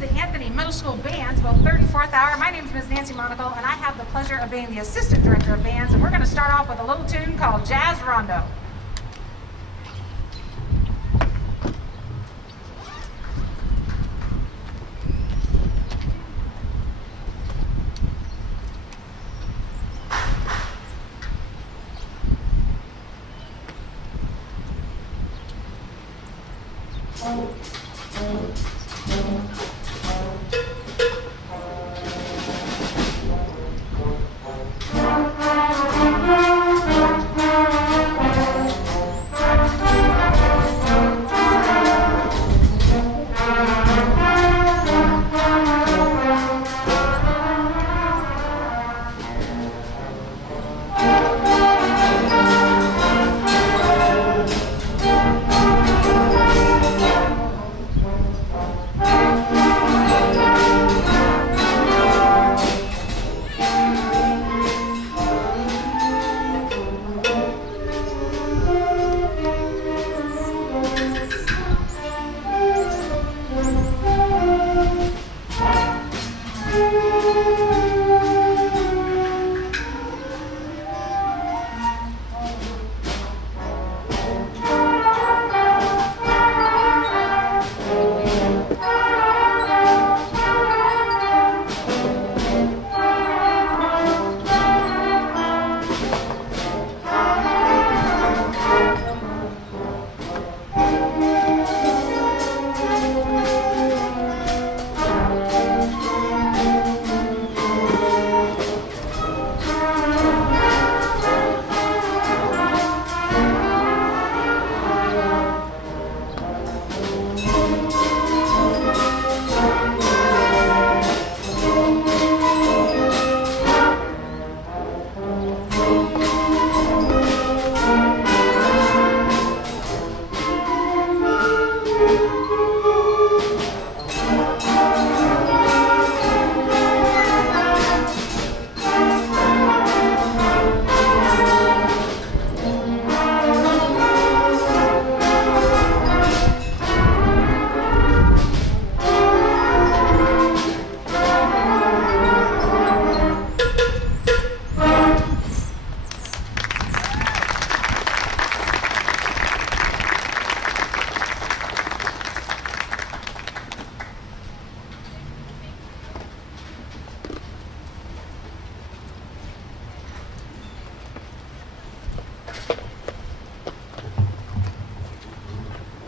the Anthony Middle School Bands, both 34th hour. My name is Ms. Nancy Monaco, and I have the pleasure of being the Assistant Director of Bands, and we're going to start off with a little tune called Jazz Rondo.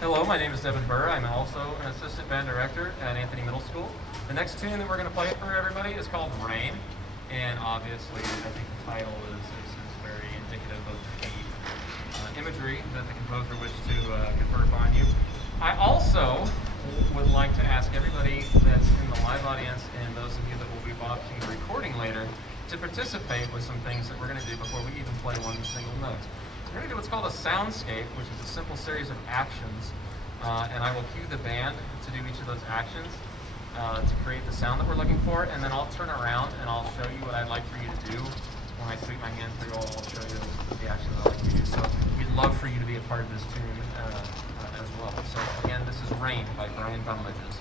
Hello, my name is Devin Burr. I'm also an assistant band director at Anthony Middle School. The next tune that we're going to play for everybody is called Rain, and obviously I think the title is very indicative of the imagery that the composer wished to confer upon you. I also would like to ask everybody that's in the live audience and those of you that will be watching the recording later to participate with some things that we're going to do before we even play one single note. We're going to do what's called a soundscape, which is a simple series of actions, and I will cue the band to do each of those actions to create the sound that we're looking for, and then I'll turn around and I'll show you what I'd like for you to do. When I sweep my hand through, I'll show you the actions I'd like you to do. So we'd love for you to be a part of this tune as well. So again, this is Rain by Brian Bumledges.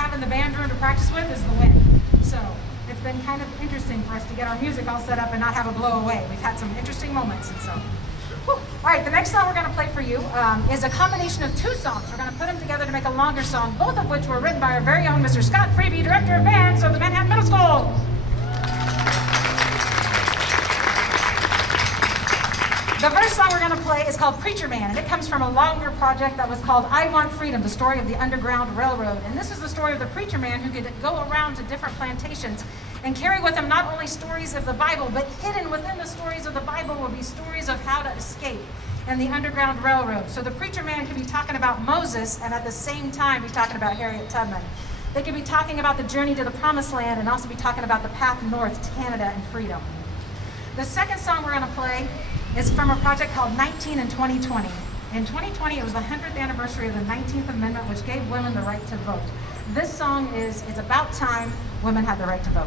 have in the band room to practice with is the wind. So it's been kind of interesting for us to get our music all set up and not have a blow away. We've had some interesting moments, and so. Whew. All right, the next song we're going to play for you is a combination of two songs. We're going to put them together to make a longer song, both of which were written by our very own Mr. Scott Freeby, Director of Bands of the Manhattan Middle School. The first song we're going to play is called Preacher Man, and it comes from a longer project that was called I Want Freedom, the story of the Underground Railroad. And this is the story of the preacher man who could go around to different plantations and carry with him not only stories of the Bible, but hidden within the stories of the Bible will be stories of how to escape and the Underground Railroad. So the preacher man could be talking about Moses and at the same time be talking about Harriet Tubman. They could be talking about the journey to the Promised Land and also be talking about the path north to Canada and freedom. The second song we're going to play is from a project called 19 and 2020. In 2020, it was the 100th anniversary of the 19th Amendment, which gave women the right to vote. This song is It's About Time Women Had the Right to Vote.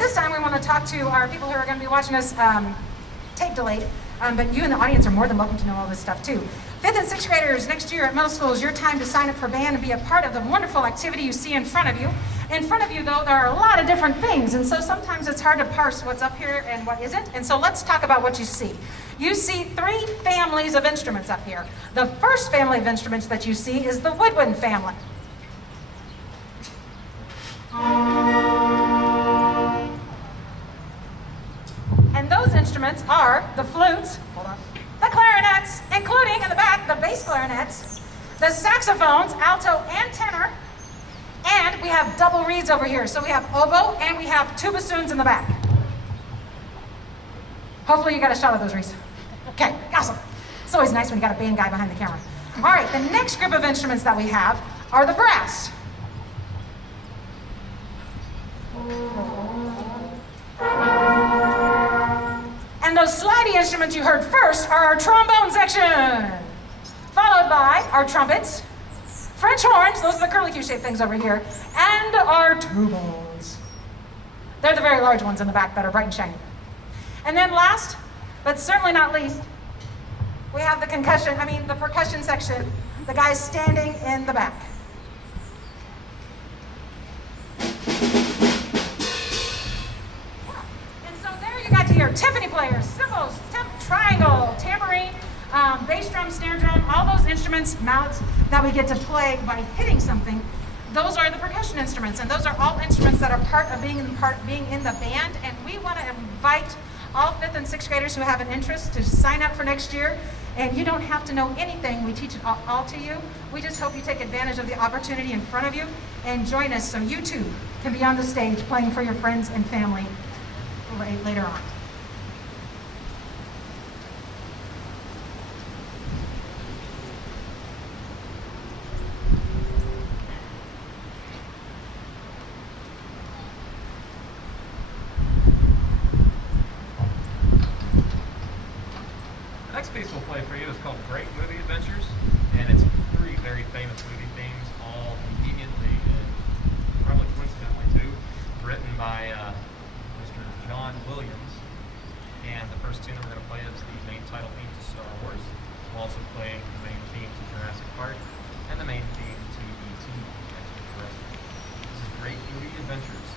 this time, we want to talk to our people who are going to be watching us tape delayed, but you in the audience are more than welcome to know all this stuff too. 5th and 6th graders, next year at middle school is your time to sign up for band and be a part of the wonderful activity you see in front of you. In front of you, though, there are a lot of different things, and so sometimes it's hard to parse what's up here and what isn't, and so let's talk about what you see. You see 3 families of instruments up here. The first family of instruments that you see is the woodwind family. And those instruments are the flutes, the clarinets, including in the back the bass clarinets, the saxophones, alto and tenor, and we have double reeds over here. So we have oboe and we have two bassoons in the back. Hopefully you got a shot of those reeds. Okay, awesome. It's always nice when you got a band guy behind the camera. All right, the next group of instruments that we have are the brass. And those slidey instruments you heard first are our trombone section, followed by our trumpets, French horns, those are the curlicue-shaped things over here, and our tubas. They're the very large ones in the back that are bright and shiny. And then last, but certainly not least, we have the percussion section, the guys standing in the back. And so there you got to hear timpani players, cymbals, triangle, tambourine, bass drum, snare drum, all those instruments, mallets that we get to play by hitting something. Those are the percussion instruments, and those are all instruments that are part of being in the band. And we want to invite all 5th and 6th graders who have an interest to sign up for next year. And you don't have to know anything. We teach it all to you. We just hope you take advantage of the opportunity in front of you and join us so you too can be on the stage playing for your friends and family later on. The next piece we'll play for you is called Great Movie Adventures, and it's 3 very famous movie themes, all conveniently and probably coincidentally too, written by Mr. John Williams. And the first tune that we're going to play is the main title theme to Star Wars. We'll also play the main theme to Jurassic Park and the main theme to E.T. Extraterrestrial. This is Great Movie Adventures.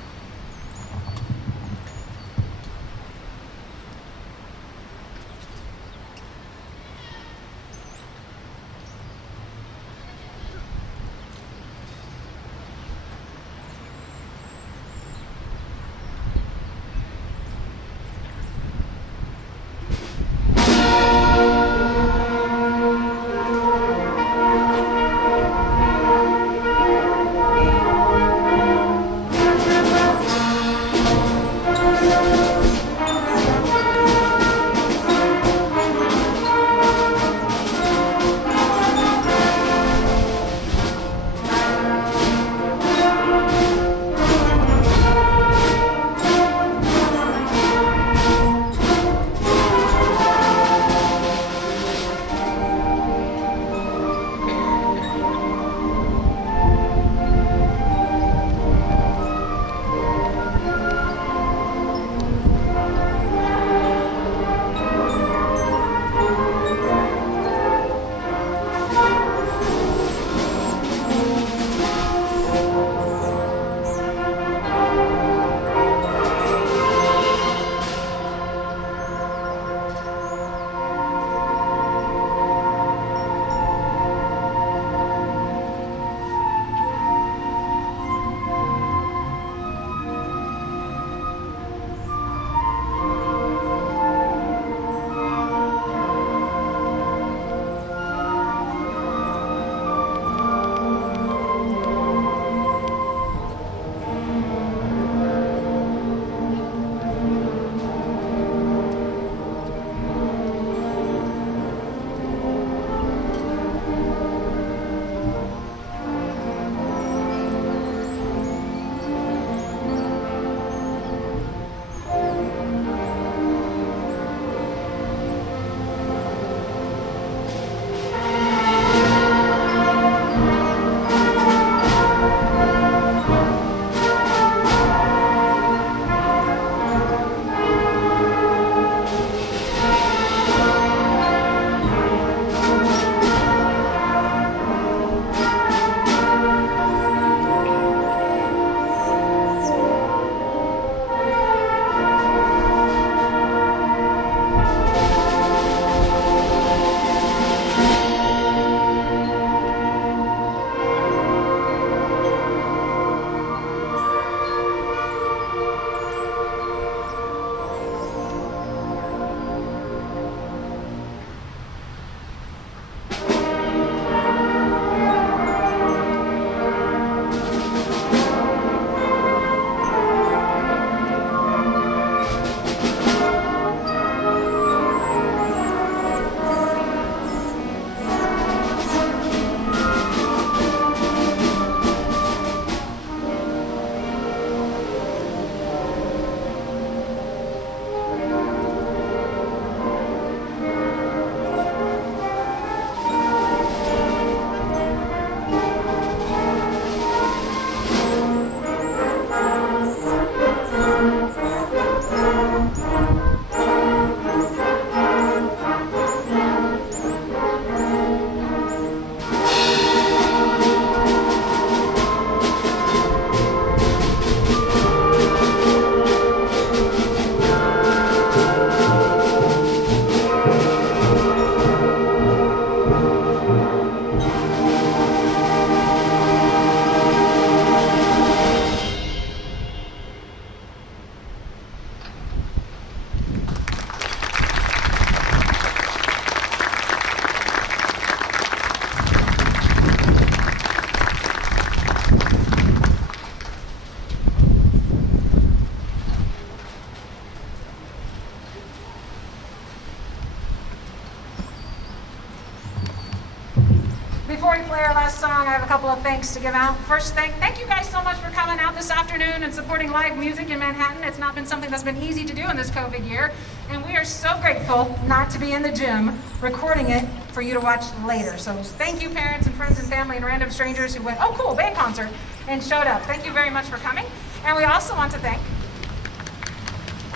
before we play our last song, I have a couple of thanks to give out. First, thank you guys so much for coming out this afternoon and supporting live music in Manhattan. It's not been something that's been easy to do in this COVID year, and we are so grateful not to be in the gym recording it for you to watch later. So thank you, parents and friends and family and random strangers who went, oh cool, band concert, and showed up. Thank you very much for coming. And we also want to thank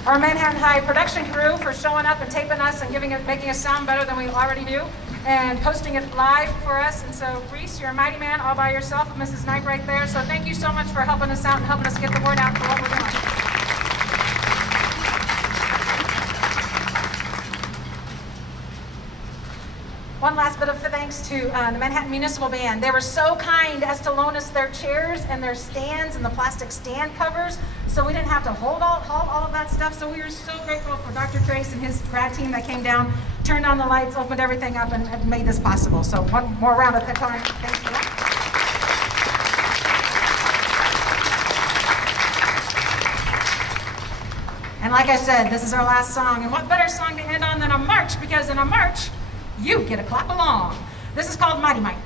our Manhattan High production crew for showing up and taping us and making us sound better than we already do, and posting it live for us. And so, Reese, you're a mighty man all by yourself, and Mrs. Knight right there. So thank you so much for helping us out and helping us get the word out for what we're doing. One last bit of thanks to the Manhattan Municipal Band. They were so kind as to loan us their chairs and their stands and the plastic stand covers, so we didn't have to haul all of that stuff. So we are so grateful for Dr. Trace and his grad team that came down, turned on the lights, opened everything up, and made this possible. So one more round of applause. Thanks for that. And like I said, this is our last song. And what better song to end on than a march? Because in a march, you get to clap along. This is called Mighty Mite.